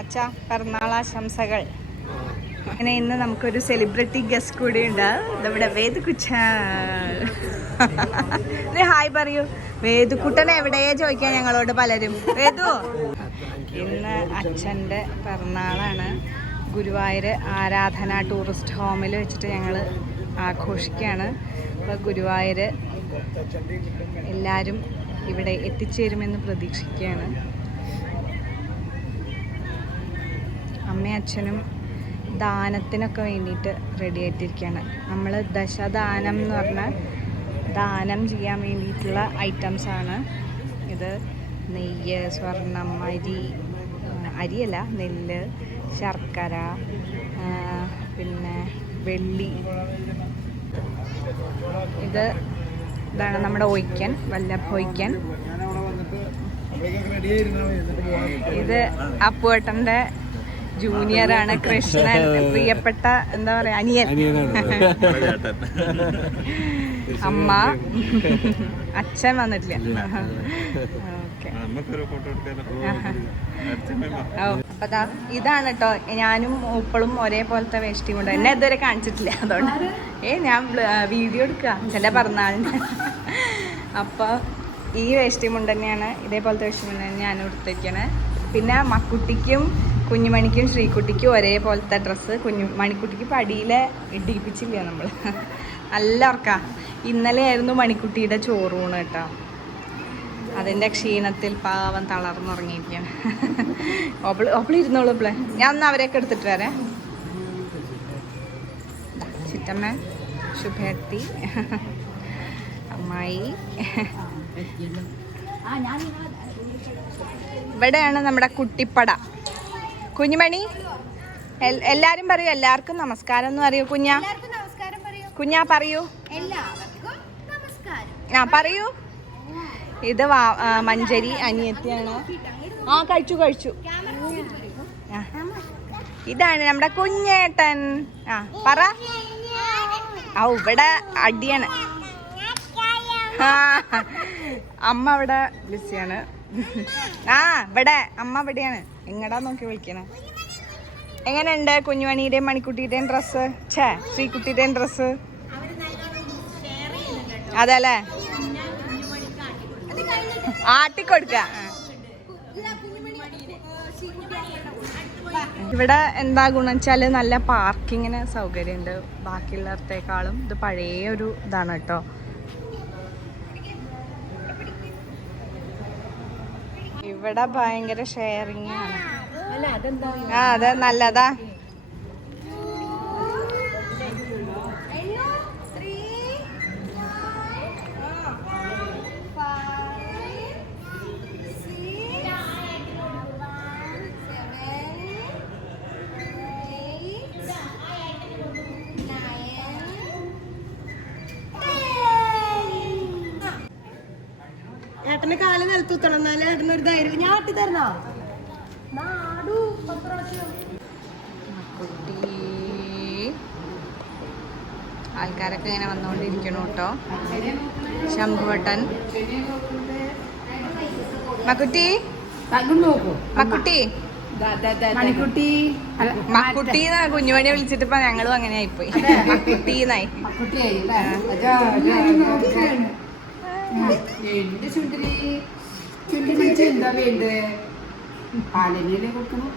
അച്ഛാ പിറന്നാളാശംസകൾ. അങ്ങനെ ഇന്ന് നമുക്കൊരു സെലിബ്രിറ്റി ഗസ്റ്റ് കൂടി ഉണ്ട്. നമ്മുടെ വേദുക്കുച്ച. ഹായ് പറയൂ. വേദുക്കുട്ടൻ എവിടെയാ ചോദിക്കാൻ ഞങ്ങളോട് പലരും. വേദു, ഇന്ന് അച്ഛൻ്റെ പിറന്നാളാണ്. ഗുരുവായൂർ ആരാധന ടൂറിസ്റ്റ് ഹോമിൽ വെച്ചിട്ട് ഞങ്ങൾ ആഘോഷിക്കുകയാണ്. അപ്പോൾ ഗുരുവായൂർ എല്ലാവരും ഇവിടെ എത്തിച്ചേരുമെന്ന് പ്രതീക്ഷിക്കുകയാണ്. അമ്മയും അച്ഛനും ദാനത്തിനൊക്കെ വേണ്ടിയിട്ട് റെഡി ആയിട്ടിരിക്കുകയാണ്. നമ്മൾ ദശദാനം എന്ന് പറഞ്ഞാൽ ദാനം ചെയ്യാൻ വേണ്ടിയിട്ടുള്ള ഐറ്റംസാണ് ഇത്. നെയ്യ്, സ്വർണം, അരിയല്ല നെല്ല്, ശർക്കര, പിന്നെ വെള്ളി. ഇതാണ് നമ്മുടെ ഒയ്ക്കൻ, വല്ലഭ ഒയ്ക്കൻ. ഇത് അപ്പുവേട്ടൻ്റെ ജൂനിയറാണ് കൃഷ്ണൻ, പ്രിയപ്പെട്ട എന്താ പറയാ അനിയൻ. അമ്മ, അച്ഛൻ വന്നിട്ടില്ല. ഓക്കെ. അപ്പൊ ഇതാണ് കേട്ടോ. ഞാനും ഉപ്പളും ഒരേപോലത്തെ വേഷ്ടി കൊണ്ട് എന്നെ ഇതുവരെ കാണിച്ചിട്ടില്ല. അതുകൊണ്ട് ഞാൻ വീഡിയോ എടുക്കുക അച്ഛൻ്റെ പിറന്നാളിൻ്റെ. അപ്പോൾ ഈ വേഷ്ടി മുണ്ട് തന്നെയാണ്, ഇതേപോലത്തെ വേഷ്ടി മുണ്ട് തന്നെ ഞാൻ എടുത്തിരിക്കണേ. പിന്നെ മക്കുട്ടിക്കും കുഞ്ഞുമണിക്കും ശ്രീകുട്ടിക്കും ഒരേപോലത്തെ ഡ്രസ്സ്. മണിക്കുട്ടിക്ക് പടിയിലെ ഇടിപ്പിച്ചില്ല നമ്മൾ. നല്ല ഉറക്കാ. ഇന്നലെ ആയിരുന്നു മണിക്കുട്ടിയുടെ ചോറൂണ് കേട്ടോ. അതിൻ്റെ ക്ഷീണത്തിൽ പാവം തളർന്നുറങ്ങിയിരിക്കുകയാണ്. ഒപ്പിളിരുന്നോളൂ ഇപ്പളെ. ഞാൻ ഒന്ന് അവരെയൊക്കെ എടുത്തിട്ട് വരാം. ചിറ്റമ്മ, ശുഭേർത്തി, അമ്മായി. ഇവിടെയാണ് നമ്മുടെ കുട്ടിപ്പട. കുഞ്ഞുമണി, എല്ലാരും പറയൂ. എല്ലാവർക്കും നമസ്കാരം എന്ന് പറയൂ. കുഞ്ഞാ പറയൂ. ആ പറയൂ. ഇത് മഞ്ചരി അനിയത്തിയാണ്. കഴിച്ചു. ഇതാണ് നമ്മുടെ കുഞ്ഞേട്ടൻ. പറ. ഇവിടെ അടിയാണ്. അമ്മ ഇവിടെ ബിസിയാണ്. ഇവിടെ അമ്മ ഇവിടെയാണ്. എങ്ങടാ നോക്കി വിളിക്കണേ. എങ്ങനെയുണ്ട് കുഞ്ഞുമണിയുടെയും മണിക്കുട്ടിയുടെയും ഡ്രസ്സ്? ശ്രീകുട്ടിയുടെയും ഡ്രസ്സ്? അതല്ലേ, ആട്ടിക്കൊടുക്ക. ഇവിടെ എന്താ ഗുണം വെച്ചാൽ നല്ല പാർക്കിങ്ങിന് സൗകര്യമുണ്ട്. ബാക്കിയുള്ളടത്തേക്കാളും ഇത് പഴയ ഒരു ഇതാണ് കേട്ടോ. ഇവിടെ ഭയങ്കര ഷെയറിങ് ആണ്. അതെ, നല്ലതാ. ഏട്ടന് കാല് നിലത്തുത്തണം, എന്നാലും ഏട്ടനൊരു ധൈര്യം. ഞാൻ ആട്ടി തരണോ? ആൾക്കാരൊക്കെ ഇങ്ങനെ വന്നുകൊണ്ടിരിക്കണു കേട്ടോ. ശംഭുവട്ടൻ, മക്കുട്ടി കുഞ്ഞുമണിയെ വിളിച്ചിട്ടിപ്പോ ഞങ്ങളും അങ്ങനെ ആയിപ്പോയി. മക്കുട്ടീന്നായി.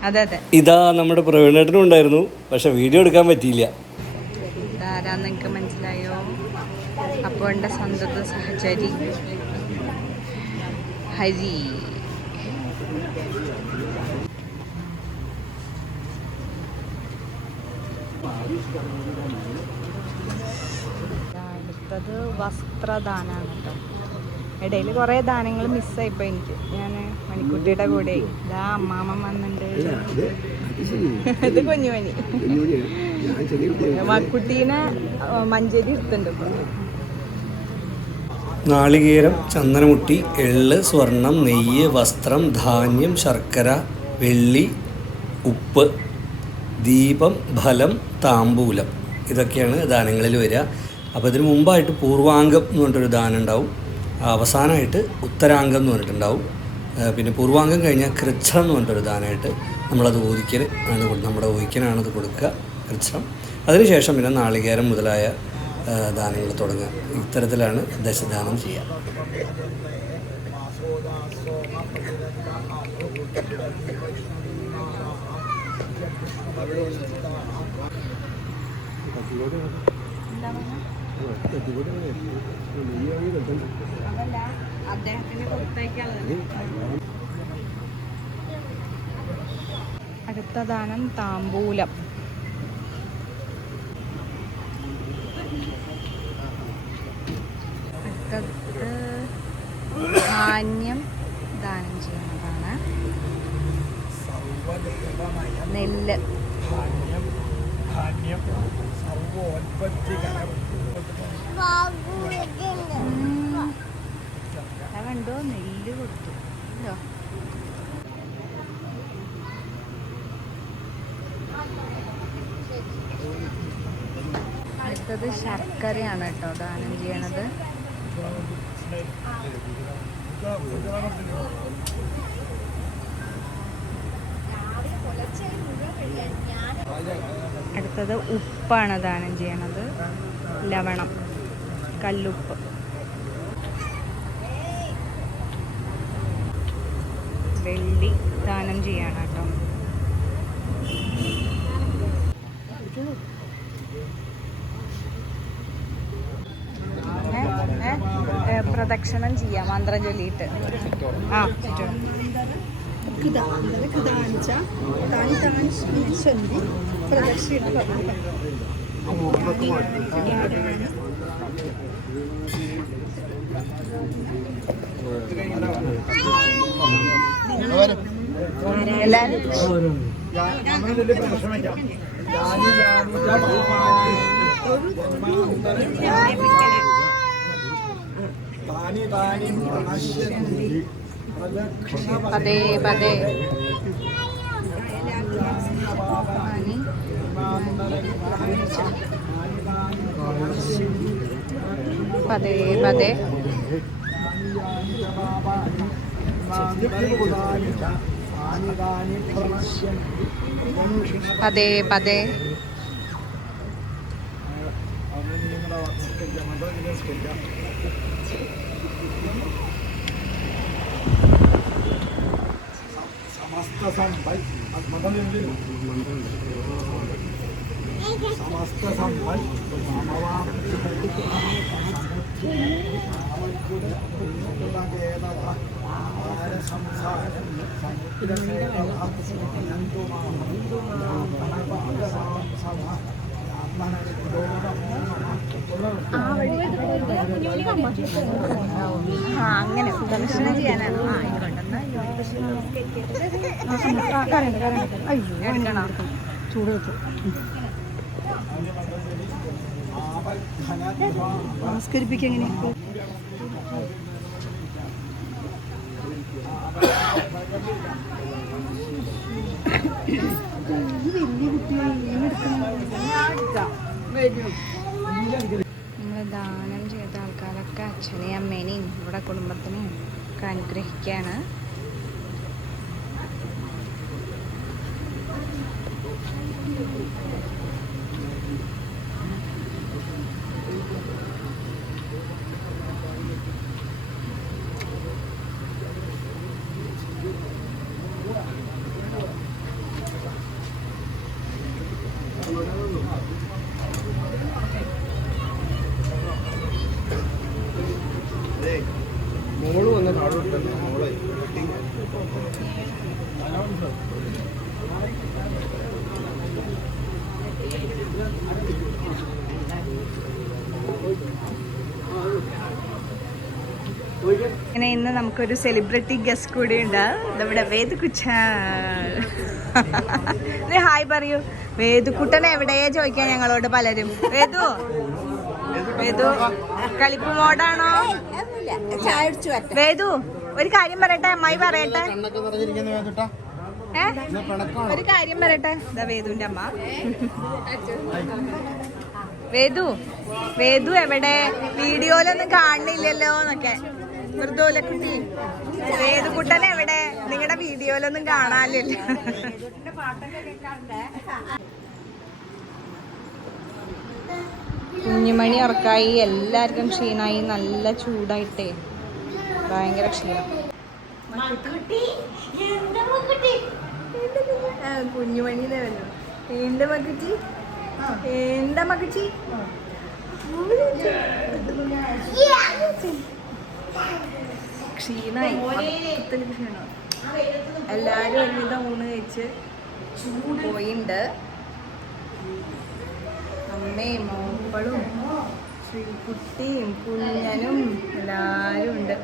അതെ. ഇതാ നമ്മുടെ പ്രവീണേട്ടനും ഉണ്ടായിരുന്നു, പക്ഷെ വീഡിയോ എടുക്കാൻ പറ്റിയില്ല. ഇതാരാന്ന് നിങ്ങൾക്ക് മനസ്സിലായോ? അപ്പോൾ എൻ്റെ സ്വന്തം സഹചരി ഹരി. അടുത്തത് വസ്ത്രദാനാണ് കേട്ടോ. ഇടയിൽ കുറേ ദാനങ്ങൾ മിസ്സായിപ്പോൾ എനിക്ക്. ഞാൻ മണിക്കുട്ടിയുടെ കൂടെ ഇതാ അമ്മാമ്മ വന്നിട്ടുണ്ട്. ഇത് കുഞ്ഞുമണി. മക്കുട്ടീനെ മഞ്ചേരി എടുത്തിട്ടുണ്ട് ഇപ്പോൾ. നാളികേരം, ചന്ദനമുട്ടി, എള്ള്, സ്വർണം, നെയ്യ്, വസ്ത്രം, ധാന്യം, ശർക്കര, വെള്ളി, ഉപ്പ്, ദീപം, ഫലം, താമ്പൂലം. ഇതൊക്കെയാണ് ദാനങ്ങളിൽ വരിക. അപ്പോൾ ഇതിന് മുമ്പായിട്ട് പൂർവാംഗം എന്ന് പറഞ്ഞിട്ടൊരു ദാനം ഉണ്ടാവും. അവസാനമായിട്ട് ഉത്തരാംഗം എന്ന് പറഞ്ഞിട്ടുണ്ടാവും. പിന്നെ പൂർവാംഗം കഴിഞ്ഞാൽ കൃച്ഛ്രം എന്ന് പറഞ്ഞിട്ടൊരു ദാനമായിട്ട് നമ്മളത് ഊതിക്കൽ ആണ് നമ്മുടെ ഊഹിക്കനാണത് കൊടുക്കുക, കൃച്ഛ്രം. അതിനുശേഷം പിന്നെ നാളികേരം മുതലായ ദാനങ്ങൾ തുടങ്ങുക. ഇത്തരത്തിലാണ് ദശദാനം ചെയ്യുക. അടുത്ത ദാനം താമ്പൂലം. അടുത്തത് ധാന്യം ദാനം ചെയ്യുന്നതാണ്. നെല്ല്. കണ്ടോ, നെല്ല് കൊടുത്തു. അടുത്തത് ശർക്കരയാണ് കേട്ടോ ദാനം ചെയ്യണത്. അടുത്തത് ഉപ്പാണ് ദാനം ചെയ്യണത്. ലവണം, കല്ലുപ്പ്. വെള്ളി ദാനം ചെയ്യാണ് കേട്ടോ. പ്രദക്ഷിണം ചെയ്യാം മന്ത്രം ചൊല്ലിയിട്ട്. ആ എല്ലാരും പതേ പതേ പതേ പതേ പതേ പതേ. അങ്ങനെ ദർശനം ചെയ്യാനാണ്. ചൂട് വെച്ചു നമസ്കരിപ്പിക്കുക എങ്ങനെയാ? നമ്മൾ ദാനം ചെയ്ത ആൾക്കാരൊക്കെ അച്ഛനെയും അമ്മേനെയും ഇവിടെ കുടുംബത്തിനെയും ഒക്കെ അനുഗ്രഹിക്കുകയാണ്. മോള് വന്ന കാടോട്ട് മോളെ അങ്ങനെ ഇന്ന് നമുക്കൊരു സെലിബ്രിറ്റി ഗസ്റ്റ് കൂടി ഉണ്ട്. നമ്മുടെ വേദുക്കുട്ടൻ. ഹായ് പറയൂ. വേദുക്കുട്ടൻ എവിടെയാ ചോദിക്കാൻ ഞങ്ങളോട് പലരും. വേദു വേദു കളിപ്പ് മോഡാണോ? വേദു ഒരു കാര്യം പറയട്ടെ, അമ്മായി പറയട്ടെ. ഒരു കാര്യം പറയട്ടെ. ഇതാ വേദുവിന്റെ അമ്മ. വേദു വേദു എവിടെ? വീഡിയോയിലൊന്നും കാണുന്നില്ലല്ലോ എന്നൊക്കെ. മൃദുലക്കുട്ടി വേദുകുട്ടൻ എവിടെ? നിങ്ങളുടെ വീഡിയോയിലൊന്നും കാണാനില്ല. കുഞ്ഞുമണി ഉറക്കായി, എല്ലാവർക്കും ക്ഷീണായി, നല്ല ചൂടായിട്ടേ ഭയങ്കര ക്ഷീണം. കുഞ്ഞുമണിയുടെ വല്ലോ എന്റെ മക്കുറ്റി, എന്റെ മക്കുറ്റി ക്ഷീണായി, ക്ഷീണം. എല്ലാരും ഒരുവിധം ഊണ് കഴിച്ച് പോയിണ്ട്. അമ്മയും മോപ്പളും ശ്രീകുട്ടിയും കുഞ്ഞനും എല്ലാരും ഉണ്ട്.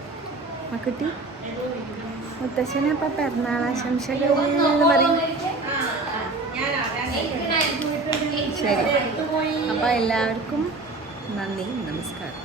മക്കുട്ടി മുത്തശ്ശനെ അപ്പൊ പിറന്നാളാശംസകൾ എന്ന് പറയും. ശരി, അപ്പൊ എല്ലാവർക്കും നന്ദി, നമസ്കാരം.